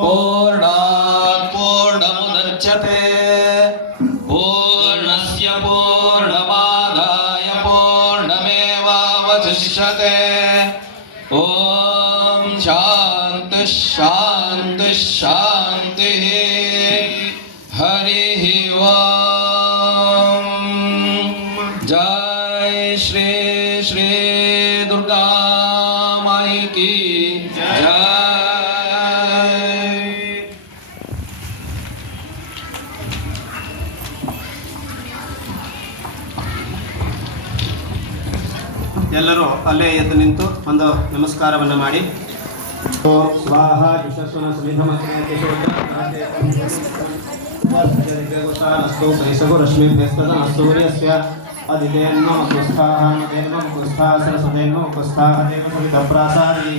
पूर्णात् पूर्णमुदच्यते पूर्णस्य पूर्णमादाय पूर्णमेवावशिष्यते। ॐ शान्तिः शान्तिः शान्तिः। हरिः ओम। जय श्री श्री दुर्गा माई की जय। ಎಲ್ಲರೂ ಅಲ್ಲೇ ಎದ್ದು ನಿಂತು ಒಂದು ನಮಸ್ಕಾರವನ್ನು ಮಾಡಿ. ಸ್ವಾಹ ಯಶಸ್ವನ ಸಮಿಧಮಸ್ತು ಸೂರ್ಯಸ್ಯ ಅದಿತೇನ್ಮಕುಸ್ಥಾಸರಸದೇನ್ಮಕುಸ್ಥಾದೇವಪ್ರಾಸಾರೀ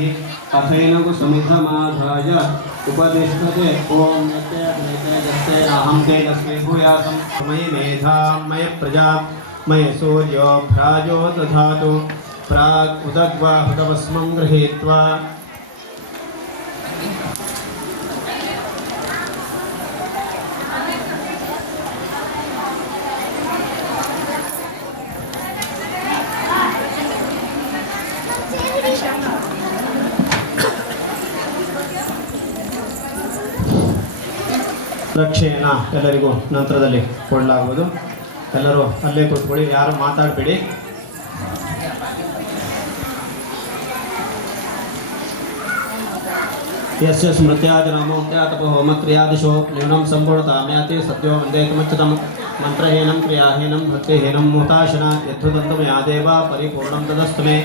ಅಥೈನಗು ಸಮಿಧಮಾಧಾಯ ಉಪದಿಷ್ಟತೆ. ಓಂ ಯತ್ತೆನಾಹಂ ತೇಜಸ್ವಿ ಭೂಯಾಸಂ ಮಯಿ ಮೇಧಾಂ ಮಯ ಪ್ರಜಾ ಮಯ ಸೂರ್ಯೋ ಭ್ರಾಜೋ ದಧಾತು ಪ್ರಾಗ್ ಉದಗ್ವಾ ಹುತವಸ್ಮಂ ಗೃಹೀತ್ವಾ. ರಕ್ಷೆಯನ್ನು ಎಲ್ಲರಿಗೂ ನಂತರದಲ್ಲಿ ಕೊಡಲಾಗುವುದು. ಎಲ್ಲರೂ ಅಲ್ಲೇ ಕೂತ್ಕೊಳ್ಳಿ, ಯಾರು ಮಾತಾಡಬೇಡಿ. ಯಸ್ಯ ಸ್ಮೃತ್ಯಾದಿನಾಮೋಕ್ತ್ಯಾತಪೋ ಹೋಮಕ್ರಿಯಾದಿಶೋ ನ್ಯೂನಂ ಸಂಪೂರ್ಣತಾಮ್ಯಾತಿ ಸದ್ಯೋ ವಂದೇಕಮಚ್ಯುತಂ ಮಂತ್ರಹೀನಂ ಕ್ರಿಯಾಹೀನಂ ಭಕ್ತಿಹೀನಂ ಮುಹತಾಶನ ಯದ್ಧುತಂತುಮಯಾದೇವ ಪರಿಪೂರ್ಣಂ ತದಸ್ತು ಮೇ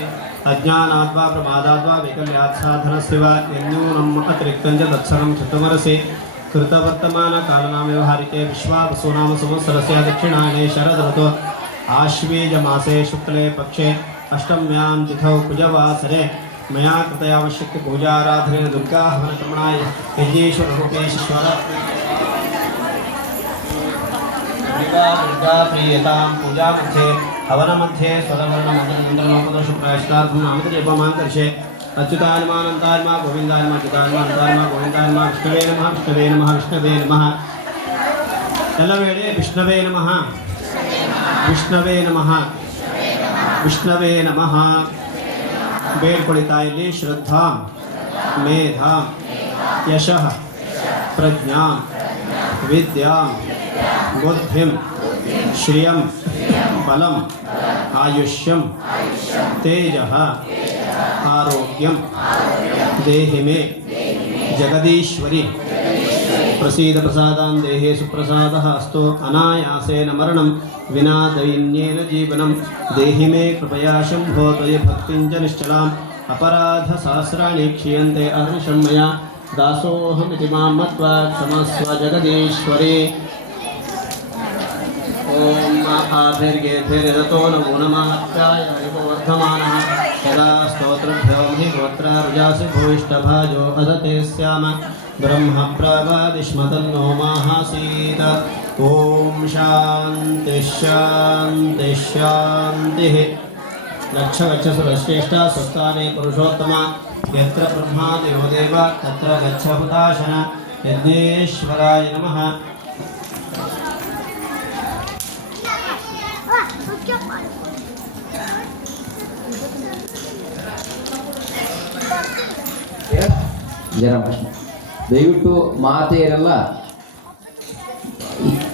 ಅಜ್ಞಾನಾದ್ವಾ ಪ್ರಮಾದಾದ್ವಾ ವೈಕಲ್ಯಾತ್ ಸಾಧನಸ್ಯ ವಾ ಯನ್ಯೂನಂ ಅತಿರಿಕ್ತಂ ಚ ತತ್ಸರ್ವಂ ಚತುರ್ಮರಸಿ ಕೃತವರ್ತಮಾನ ಕಾಲನಾಮ ವ್ಯವಹಾರಿಕೆ ವಿಶ್ವಾವಸುನಾಮ ಸಂವತ್ಸರಸ್ಯ ದಕ್ಷಿಣಾಯನೆ ಶರದೃತು ಆಶ್ವೇಜ ಮಾಸೆ ಶುಕ್ಲೆ ಪಕ್ಷೆ ಅಷ್ಟಮ್ಯಾಂ ತಿಥೌ ಕುಜವಾಸರೆ ಮಯಾ ಕೃತಯಾವಶ್ಯಕ ಪೂಜಾರಾಧನೆ ದುರ್ಗಾ ಹವನಕರ್ಮಣಾಯ ಯಜ್ಞೇಶ್ವರ ರೂಪೇಶ್ವರ ದುರ್ಗಾ ಪ್ರಿಯತಾಂ ಪೂಜಾ ಮಧ್ಯೆ ಹವನ ಮಧ್ಯೆ ಸ್ವರವರ್ಣ ಮಂತ್ರ ಶುಕ್ರಾಷ್ಟಾರ್ಥ ನಾಮಕರ್ಷೆ ಅಚ್ಯುತಾನ್ಮಾನಂತಾನ್ಮ ಗೋವಿಂದಾನ್ಮ ಅಚ್ಯುತಾನ್ಮಾನಂತಾನ್ಮ ಗೋವಿಂದಾನ್ಮ ವಿಷ್ಣವೇ ನಮಃ ವಿಷ್ಣವೇ ನಮಃ ವಿಷ್ಣವೇ ನಮಃ. ಎಲ್ಲ ವೇಳೆ ವಿಷ್ಣವೇ ನಮಃ ವಿಷ್ಣವೇ ನಮಃ ವಿಷ್ಣವೇ ನಮಃ ಬೇಡ್ಕೊಳ್ಳಿ. ತಾಯಲ್ಲಿ ಶ್ರದ್ಧಾಂ ಮೇಧಾಂ ಯಶಃ ಪ್ರಜ್ಞಾಂ ವಿದ್ಯಾಂ ಬುದ್ಧಿಂ ಶ್ರಿಯಂ ಬಲಂ ಆಯುಷ್ಯಂ ತೇಜಃ ಆರೋಗ್ಯಂ ದೇಹಿ ಮೇ ಜಗದೀಶ್ವರಿ ಪ್ರಸೀದ ಪ್ರಸಾದಾನ್ ದೇಹೇ ಸುಪ್ರಸಾದಃ ಅಸ್ತು ಅನಾಯಾಸೇನ ಮರಣಂ ವಿನಾ ದೈನ್ಯೇನ ಜೀವನಂ ದೇಹಿ ಮೇ ಕೃಪಯಾ ಶಂಭೋ ತ್ವಯಿ ಭಕ್ತಿಂ ಚ ನಿಶ್ಚಲಾಂ ಅಪರಾಧ ಸಹಸ್ರಾಣಿ ಕ್ಷೀಯಂತೆ ಅಹರ್ಷಂ ಮಯಾ ದಾಸೋಹಮಿತಿ ಮಾಂ ಮತ್ವಾ ಕ್ಷಮಸ್ವ ಜಗದೀಶ್ವರಿ. ಓಂ ಆಭಿರ್ಗೇಭಿರ್ಯತೋ ನಮೋ ನಮಃ ವರ್ಧಮಾನಃ ಯದಾ ಸ್ತೋತ್ರಭ್ಯೋ ಮಹಿ ಗೋತ್ರ ರುಜಾಸಿ ಭೂಯಿಷ್ಠಭಾಜೋ ಅದತೆ ಸ್ಯಾಮ ಬ್ರಹ್ಮ ಪ್ರವಾದಿಷ್ಮತನ್ನೋ ಮಾಹಾಸೀತ. ಓಂ ಶಾಂತಿ ಶಾಂತಿ ಶಾಂತಿ. ಲಕ್ಷ ಗಚ್ಚಸುರಶ್ರೇಷ್ಠ ಸ್ವಸ್ಥಾನೇ ಪುರುಷೋತ್ತಮ ಯತ್ರ ಬ್ರಹ್ಮಾದಿಯೋ ದೇವ ತತ್ರ ಗಚ್ಚ ಹುತಾಶನ. ಯಜ್ಞೇಶ್ವರಾಯ ನಮಃ. ದಯವಿಟ್ಟು ಮಾತೆಯರೆಲ್ಲ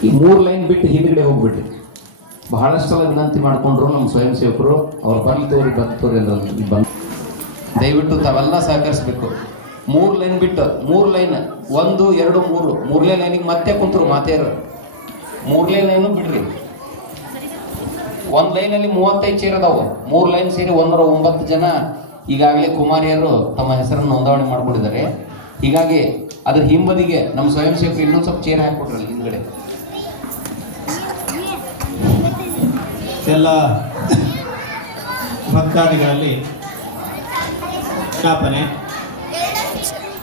ಈ 3 ಲೈನ್ ಬಿಟ್ಟು ಹಿಂದ್ಗಡೆ ಹೋಗ್ಬಿಟ್ರಿ. ಬಹಳಷ್ಟು ಸಲ ವಿನಂತಿ ಮಾಡಿಕೊಂಡ್ರು ನಮ್ಮ ಸ್ವಯಂ ಸೇವಕರು, ಅವ್ರು ಬರ್ಲಿ ಬರ್ತವ್ರಿ ಅಂತ ಬಂದು ದಯವಿಟ್ಟು ತಾವೆಲ್ಲ ಸಹಕರಿಸಬೇಕು. 3 ಲೈನ್ ಬಿಟ್ಟು 3 ಲೈನ್ 1 2 3 ಮೂರನೇ ಲೈನಿಗೆ ಮತ್ತೆ ಕುಂತರು ಮಾತೆಯರು. 3ನೇ ಲೈನು ಬಿಡ್ರಿ. 1 ಲೈನಲ್ಲಿ 35 ಚೇರ್ ಅದಾವು. 3 ಲೈನ್ ಸೇರಿ 109 ಜನ ಈಗಾಗಲೇ ಕುಮಾರಿಯರು ತಮ್ಮ ಹೆಸರನ್ನು ನೋಂದಣಿ ಮಾಡಿಕೊಂಡಿದ್ದಾರೆ. ಹೀಗಾಗಿ ಅದ್ರ ಹಿಂಬದಿಗೆ ನಮ್ಮ ಸ್ವಯಂ ಸೇವಕರು ಇನ್ನೊಂದು ಸ್ವಲ್ಪ ಚೇರ್ ಹಾಕಿಕೊಟ್ರಲ್ಲಿ ಹಿಂದ್ಗಡೆ. ಎಲ್ಲ ಭಕ್ತಾದಿಗಳಲ್ಲಿ ಜ್ಞಾಪನೆ,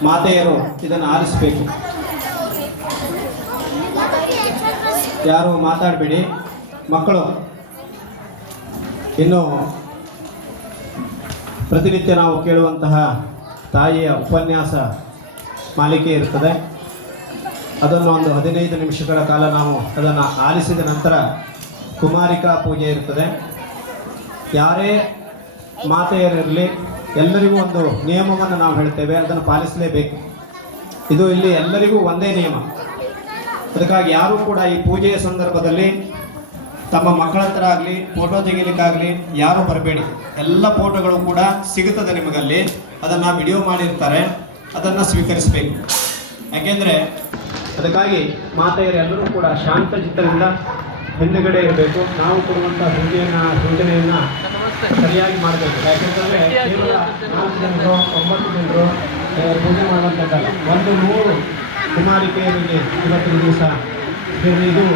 ಮಾತೆಯರು ಇದನ್ನು ಆಲಿಸಬೇಕು. ಯಾರು ಮಾತಾಡಬೇಡಿ. ಮಕ್ಕಳು ಇನ್ನು ಪ್ರತಿನಿತ್ಯ ನಾವು ಕೇಳುವಂತಹ ತಾಯಿಯ ಉಪನ್ಯಾಸ ಮಾಲಿಕೆ ಇರ್ತದೆ. ಅದನ್ನು ಒಂದು 15 ನಿಮಿಷಗಳ ಕಾಲ ನಾವು ಅದನ್ನು ಆಲಿಸಿದ ನಂತರ ಕುಮಾರಿಕಾ ಪೂಜೆ ಇರ್ತದೆ. ಯಾರೇ ಮಾತೆಯರಿರಲಿ ಎಲ್ಲರಿಗೂ ಒಂದು ನಿಯಮವನ್ನು ನಾವು ಹೇಳ್ತೇವೆ, ಅದನ್ನು ಪಾಲಿಸಲೇಬೇಕು. ಇದು ಇಲ್ಲಿ ಎಲ್ಲರಿಗೂ ಒಂದೇ ನಿಯಮ. ಅದಕ್ಕಾಗಿ ಯಾರೂ ಕೂಡ ಈ ಪೂಜೆಯ ಸಂದರ್ಭದಲ್ಲಿ ತಮ್ಮ ಮಕ್ಕಳ ಹತ್ರ ಆಗಲಿ ಫೋಟೋ ತೆಗಿಲಿಕ್ಕಾಗಲಿ ಯಾರೂ ಬರಬೇಡಿ. ಎಲ್ಲ ಫೋಟೋಗಳು ಕೂಡ ಸಿಗುತ್ತದೆ ನಿಮಗಲ್ಲಿ, ಅದನ್ನು ವಿಡಿಯೋ ಮಾಡಿರ್ತಾರೆ, ಅದನ್ನು ಸ್ವೀಕರಿಸಬೇಕು. ಯಾಕೆಂದರೆ ಅದಕ್ಕಾಗಿ ಮಾತೆಯರೆಲ್ಲರೂ ಕೂಡ ಶಾಂತ ಚಿತ್ತದಿಂದ ಹಿಂದುಗಡೆ ಇರಬೇಕು. ನಾವು ಕೊಡುವಂಥ ಸೂಚನೆಯನ್ನು ಸರಿಯಾಗಿ ಮಾಡಬೇಕು. ಯಾಕೆಂತಂದರೆ ಕೇವಲ 4 ಜನರು 9 ಜನರು ಪೂಜೆ ಮಾಡುವಂಥದ್ದಲ್ಲ. 100 ಕುಮಾರಿಕೆಯರಿಗೆ ಇವತ್ತಿನ ದಿವಸ ಇದು